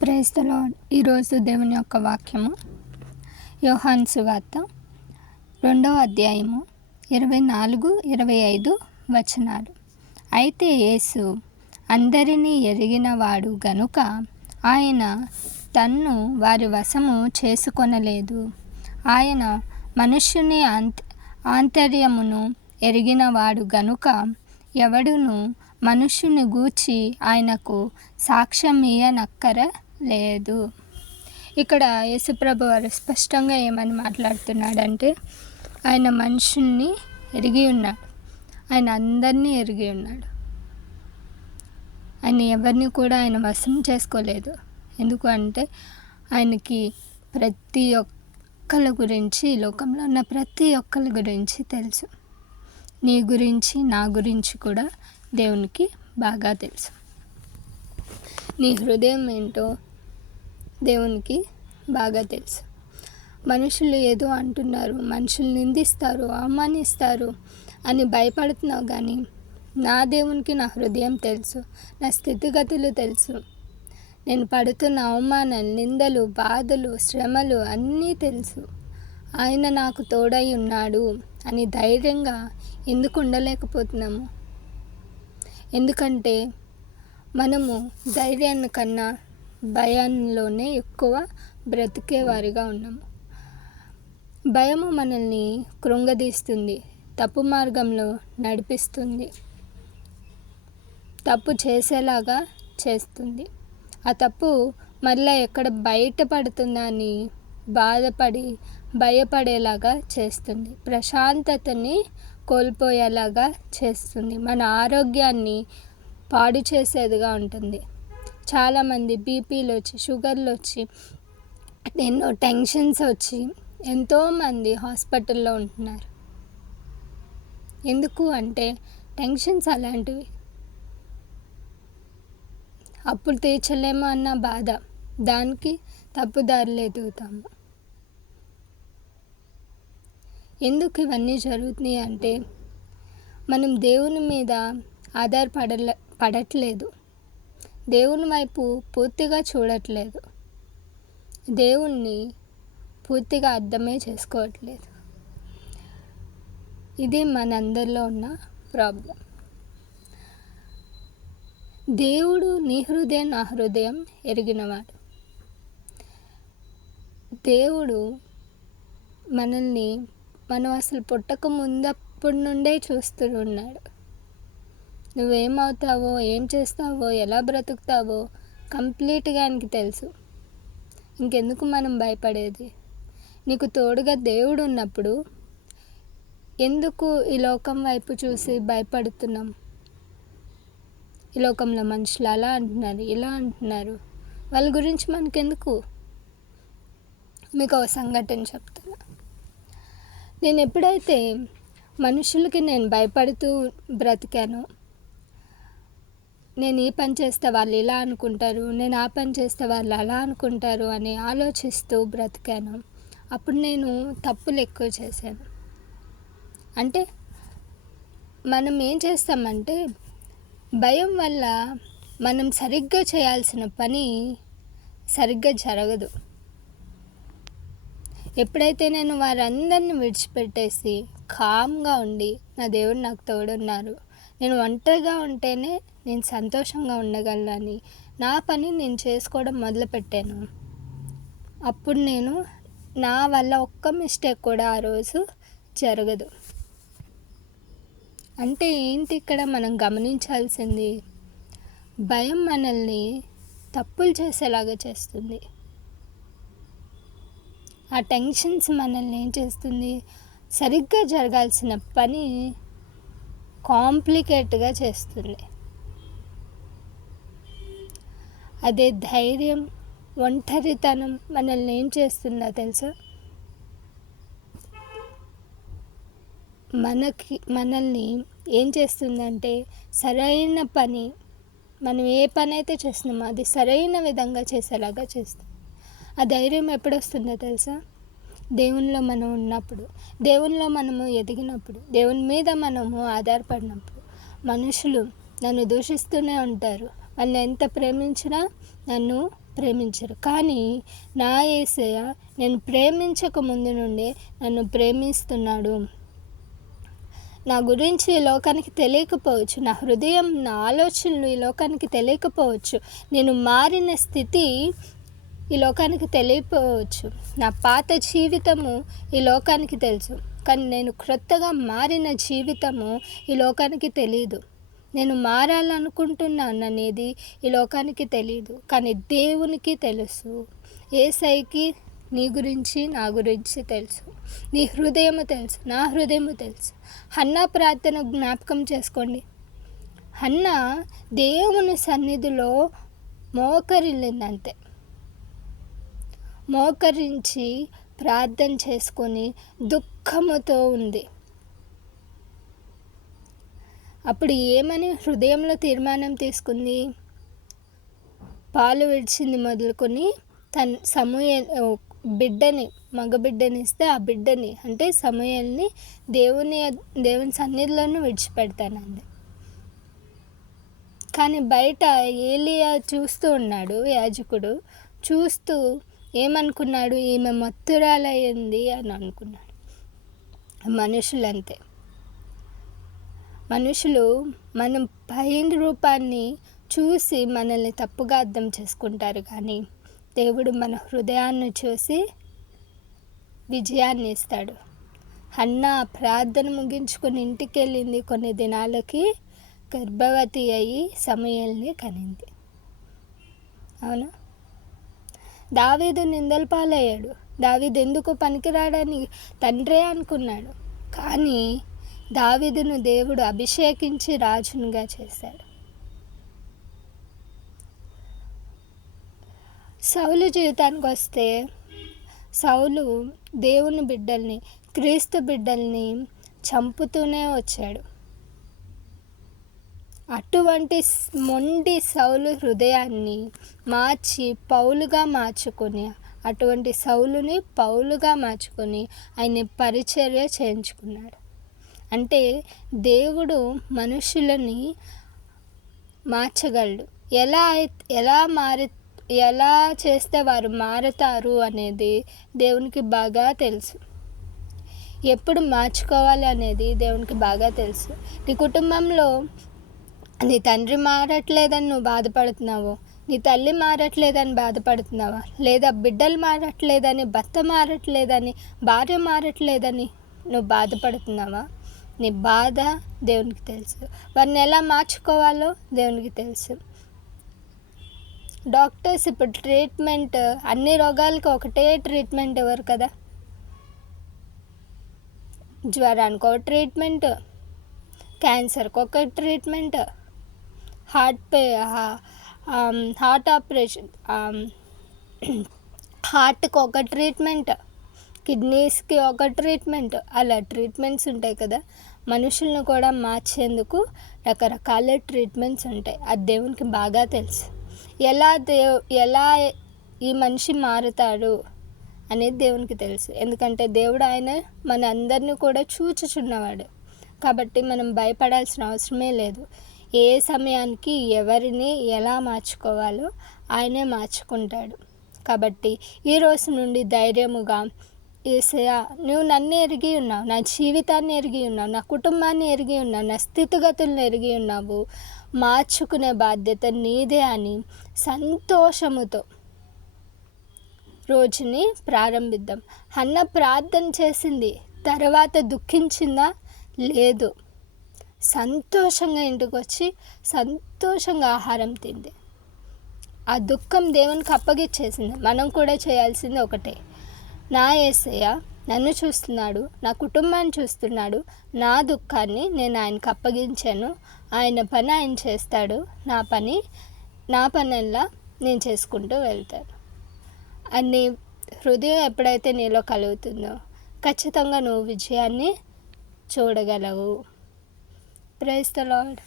Praise the lord. ఈరోజు దేవుని యొక్క వాక్యము యోహాను సువార్త 2వ అధ్యాయము 24-25 వచనాలు. అయితే యేసు అందరినీ ఎరిగినవాడు గనుక ఆయన తన్ను వారి వశము చేసుకొనలేదు. ఆయన మనుష్యుని ఆంతర్యమును ఎరిగినవాడు గనుక ఎవడును మనుష్యుని గూర్చి ఆయనకు సాక్ష్యమియ్యనక్కర లేదు. ఇక్కడ యేసుప్రభు వారు స్పష్టంగా ఏమని మాట్లాడుతున్నాడంటే, ఆయన మనుషుల్ని ఎరిగి ఉన్నాడు, ఆయన అందరినీ ఎరిగి ఉన్నాడు. ఆయన ఎవరిని కూడా ఆయన వశం చేసుకోలేదు. ఎందుకు అంటే ఆయనకి ప్రతి ఒక్కరి గురించి, లోకంలో ఉన్న ప్రతి ఒక్కరి గురించి తెలుసు. నీ గురించి, నా గురించి కూడా దేవునికి బాగా తెలుసు. నీ హృదయం ఏంటో దేవునికి బాగా తెలుసు. మనుషులు ఏదో అంటున్నారు, మనుషులు నిందిస్తారు, అవమానిస్తారు అని భయపడుతున్నావు, కానీ నా దేవునికి నా హృదయం తెలుసు, నా స్థితిగతులు తెలుసు. నేను పడుతున్న అవమానాలు, నిందలు, బాధలు, శ్రమలు అన్నీ తెలుసు. ఆయన నాకు తోడై ఉన్నాడు అని ధైర్యంగా ఎందుకు ఉండలేకపోతున్నాము? ఎందుకంటే మనము ధైర్యాన్ని కన్నా భయంలోనే ఎక్కువ బ్రతికేవారిగా ఉన్నాము. భయము మనల్ని కృంగదీస్తుంది, తప్పు మార్గంలో నడిపిస్తుంది, తప్పు చేసేలాగా చేస్తుంది. ఆ తప్పు మళ్ళీ ఎక్కడ బయటపడుతుందా అని బాధపడి భయపడేలాగా చేస్తుంది, ప్రశాంతతని కోల్పోయేలాగా చేస్తుంది, మన ఆరోగ్యాన్ని పాడు చేసేదిగా ఉంటుంది. చాలామంది బీపీలు వచ్చి, షుగర్లు వచ్చి, ఎన్నో టెన్షన్స్ వచ్చి ఎంతోమంది హాస్పిటల్లో ఉంటున్నారు. ఎందుకు అంటే టెన్షన్స్ అలాంటివి. అప్పులు తీర్చలేమో అన్న బాధ, దానికి తప్పుదారులు ఎదుగుతాము. ఎందుకు ఇవన్నీ జరుగుతున్నాయి అంటే మనం దేవుని మీద పడట్లేదు, దేవుని వైపు పూర్తిగా చూడట్లేదు, దేవుణ్ణి పూర్తిగా అర్థమే చేసుకోవట్లేదు. ఇది మనందరిలో ఉన్న ప్రాబ్లం. దేవుడు నీ హృదయం నా హృదయం ఎరిగినవాడు. దేవుడు మనల్ని మనం అసలు పుట్టక ముందప్పటి నుండే చూస్తూ ఉన్నాడు. నువ్వేమవుతావో, ఏం చేస్తావో, ఎలా బ్రతుకుతావో కంప్లీట్గా ఆయనకి తెలుసు. ఇంకెందుకు మనం భయపడేది? నీకు తోడుగా దేవుడు ఉన్నప్పుడు ఎందుకు ఈ లోకం వైపు చూసి భయపడుతున్నాం? ఈ లోకంలో మనుషులు అలా అంటున్నారు, ఇలా అంటున్నారు, వాళ్ళ గురించి మనకెందుకు? మీకు ఒక సంఘటన చెప్తున్నా. నేను ఎప్పుడైతే మనుషులకి నేను భయపడుతూ బ్రతికానో, నేను ఈ పని చేస్తే వాళ్ళు ఇలా అనుకుంటారు, నేను ఆ పని చేస్తే వాళ్ళు అలా అనుకుంటారు అని ఆలోచిస్తూ బ్రతికాను. అప్పుడు నేను తప్పులు ఎక్కువ చేశాను. అంటే మనం ఏం చేస్తామంటే భయం వల్ల మనం సరిగ్గా చేయాల్సిన పని సరిగ్గా జరగదు. ఎప్పుడైతే నేను వారందరిని విడిచిపెట్టేసి కామ్గా ఉండి, నా దేవుడు నాకు తోడున్నారు, నేను ఒంటరిగా ఉంటేనే నేను సంతోషంగా ఉండగలను, నా పని నేను చేసుకోవడం మొదలుపెట్టాను. అప్పుడు నేను నా వల్ల ఒక్క మిస్టేక్ కూడా ఆ రోజు జరగదు. అంటే ఏంటి ఇక్కడ మనం గమనించాల్సింది? భయం మనల్ని తప్పులు చేసేలాగా చేస్తుంది. ఆ టెన్షన్స్ మనల్ని ఏం చేస్తుంది? సరిగ్గా జరగాల్సిన పని కాంప్లికేట్గా చేస్తుంది. అదే ధైర్యం, ఒంటరితనం మనల్ని ఏం చేస్తుందో తెలుసా? మనల్ని ఏం చేస్తుందంటే సరైన పని, మనం ఏ పని అయితే చేస్తున్నామో అది సరైన విధంగా చేసేలాగా చేస్తుంది. ఆ ధైర్యం ఎప్పుడు వస్తుందో తెలుసా? దేవునిలో మనం ఉన్నప్పుడు, దేవునిలో మనము ఎదిగినప్పుడు, దేవుని మీద మనము ఆధారపడినప్పుడు. మనుషులు నన్ను దూషిస్తూనే ఉంటారు, వాళ్ళని ఎంత ప్రేమించినా నన్ను ప్రేమించరు. కానీ నా యేసయ్య నేను ప్రేమించక ముందు నుండే నన్ను ప్రేమిస్తున్నాడు. నా గురించి ఈ లోకానికి తెలియకపోవచ్చు, నా హృదయం, నా ఆలోచనలు ఈ లోకానికి తెలియకపోవచ్చు, నేను మారిన స్థితి ఈ లోకానికి తెలియకపోవచ్చు, నా పాత జీవితము ఈ లోకానికి తెలుసు, కానీ నేను క్రొత్తగా మారిన జీవితము ఈ లోకానికి తెలియదు. నేను మారాలనుకుంటున్నాను అనేది ఈ లోకానికి తెలియదు, కానీ దేవునికి తెలుసు. యేసయ్యకి నీ గురించి, నా గురించి తెలుసు. నీ హృదయము తెలుసు, నా హృదయము తెలుసు. హన్నా ప్రార్థన జ్ఞాపకం చేసుకోండి. హన్నా దేవుని సన్నిధిలో మోకరిల్లిందంతే. మోకరించి ప్రార్థన చేసుకొని దుఃఖముతో ఉంది. అప్పుడు ఏమని హృదయంలో తీర్మానం తీసుకుంది? పాలు విడిచింది మొదలుకొని బిడ్డని, మగబిడ్డని ఇస్తే ఆ బిడ్డని అంటే సమూయేలుని దేవుని సన్నిధిలోనూ విడిచిపెడతానంది. కానీ బయట ఏలియా చూస్తూ ఉన్నాడు, యాజకుడు చూస్తూ ఏమనుకున్నాడు? ఈమె మత్తురాలయ్యింది అని అనుకున్నాడు. మనుషులంతే. మనుషులు మనం పైన రూపాన్ని చూసి మనల్ని తప్పుగా అర్థం చేసుకుంటారు, కానీ దేవుడు మన హృదయాన్ని చూసి విజయాన్ని ఇస్తాడు. హన్నా ప్రార్థన ముగించుకొని ఇంటికి వెళ్ళింది. కొన్ని దినాలకి గర్భవతి అయ్యి సమూయేలుని కనింది. అవును, దావీదు నిందల పాలయ్యాడు. దావీదు ఎందుకు పనికిరాడని తండ్రే అనుకున్నాడు, కానీ దావీదును దేవుడు అభిషేకించి రాజునుగా చేశాడు. సౌలు జీవితానికి వస్తే, సౌలు దేవుని బిడ్డల్ని, క్రీస్తు బిడ్డల్ని చంపుతూనే వచ్చాడు. అటువంటి మొండి సౌలు హృదయాన్ని మార్చి పౌలుగా మార్చుకొని, అటువంటి సౌలుని పౌలుగా మార్చుకొని ఆయన పరిచర్య చేయించుకున్నాడు. అంటే దేవుడు మనుషులని మార్చగలడు. ఎలా చేస్తే వారు మారుతారు అనేది దేవునికి బాగా తెలుసు. ఎప్పుడు మార్చుకోవాలి అనేది దేవునికి బాగా తెలుసు. నీ కుటుంబంలో నీ తండ్రి మారట్లేదని నువ్వు బాధపడుతున్నావు, నీ తల్లి మారట్లేదని బాధపడుతున్నావా? లేదా బిడ్డలు మారట్లేదని, భర్త మారట్లేదని, భార్య మారట్లేదని నువ్వు బాధపడుతున్నావా? నీ బాధ దేవునికి తెలుసు. వారిని ఎలా మార్చుకోవాలో దేవునికి తెలుసు. డాక్టర్స్ ఇప్పుడు ట్రీట్మెంట్, అన్ని రోగాలకి ఒకటే ట్రీట్మెంట్ ఇవ్వరు కదా. జ్వరానికి ఒక ట్రీట్మెంట్, క్యాన్సర్కి ఒక ట్రీట్మెంట్, హార్ట్ ఆపరేషన్, హార్ట్కి ఒక ట్రీట్మెంట్, కిడ్నీస్కి ఒక ట్రీట్మెంట్, అలా ట్రీట్మెంట్స్ ఉంటాయి కదా. మనుషులను కూడా మార్చేందుకు రకరకాల ట్రీట్మెంట్స్ ఉంటాయి. అది దేవునికి బాగా తెలుసు. ఎలా ఈ మనిషి మారుతాడు అనేది దేవునికి తెలుసు. ఎందుకంటే దేవుడు ఆయన మన అందరినీ కూడా చూచుచున్నవాడు. కాబట్టి మనం భయపడాల్సిన అవసరమే లేదు. ఏ సమయానికి ఎవరిని ఎలా మార్చుకోవాలో ఆయనే మార్చుకుంటాడు. కాబట్టి ఈ రోజు నుండి ధైర్యముగా, యేసయ్యా నువ్వు నన్ను ఎరిగి ఉన్నావు, నా జీవితాన్ని ఎరిగి ఉన్నావు, నా కుటుంబాన్ని ఎరిగి ఉన్నావు, నా స్థితిగతులను ఎరిగి ఉన్నావు, మార్చుకునే బాధ్యత నీదే అని సంతోషముతో రోజుని ప్రారంభిద్దాం. హన్న ప్రార్థన చేసింది, తర్వాత దుఃఖించిందా? లేదు. సంతోషంగా ఇంటికి వచ్చి సంతోషంగా ఆహారం తింది. ఆ దుఃఖం దేవునికి అప్పగిచ్చేసింది. మనం కూడా చేయాల్సింది ఒకటే. నా యేసయ్య నన్ను చూస్తున్నాడు, నా కుటుంబాన్ని చూస్తున్నాడు, నా దుఃఖాన్ని నేను ఆయనకు అప్పగించాను, ఆయన పని ఆయన చేస్తాడు, నా పనల్లా నేను చేసుకుంటూ వెళ్తాను అని హృదయం ఎప్పుడైతే నీలో కలుగుతుందో ఖచ్చితంగా నువ్వు విజయాన్ని చూడగలవు. Praise the lord.